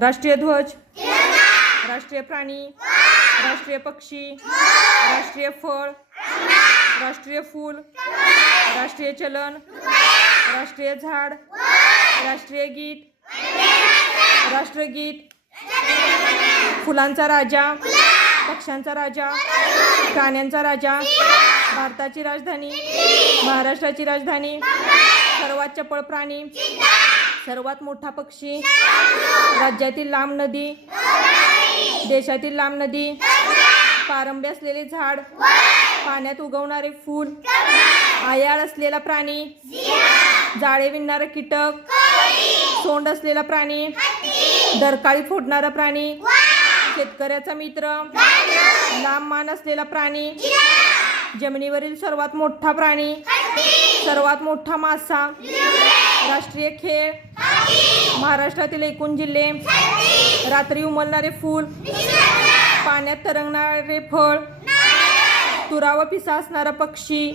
राष्ट्रीय ध्वज, राष्ट्रीय प्राणी, राष्ट्रीय पक्षी, राष्ट्रीय फळ, राष्ट्रीय फूल, राष्ट्रीय चलन, राष्ट्रीय झाड, राष्ट्रीय गीत, राष्ट्रगीत, फुलांचा राजा, पक्ष्यांचा राजा, प्राण्यांचा राजा, भारताची राजधानी, महाराष्ट्राची राजधानी, सर्वात चपळ प्राणी, सर्वात मोठा पक्षी, राज्यातील लांब नदी, देशातील लांब नदी, पारंब्य असलेले झाड, पाण्यात उगवणारे फूल, आयाळ असलेला प्राणी, जाळे विणणारा कीटक, सोंड असलेला प्राणी, डरकाळी फोडणारा प्राणी, शेतकऱ्याचा मित्र, लांब मान असलेला प्राणी, जमिनीवरील सर्वात मोठा प्राणी, सर्वात मोठा मासा, राष्ट्रीय खेळ, महाराष्ट्रातील एकूण जिल्हे, रात्री उमलणारे फूल, पाण्यात तरंगणारे फळ, तुरा व पिसा असणारा पक्षी.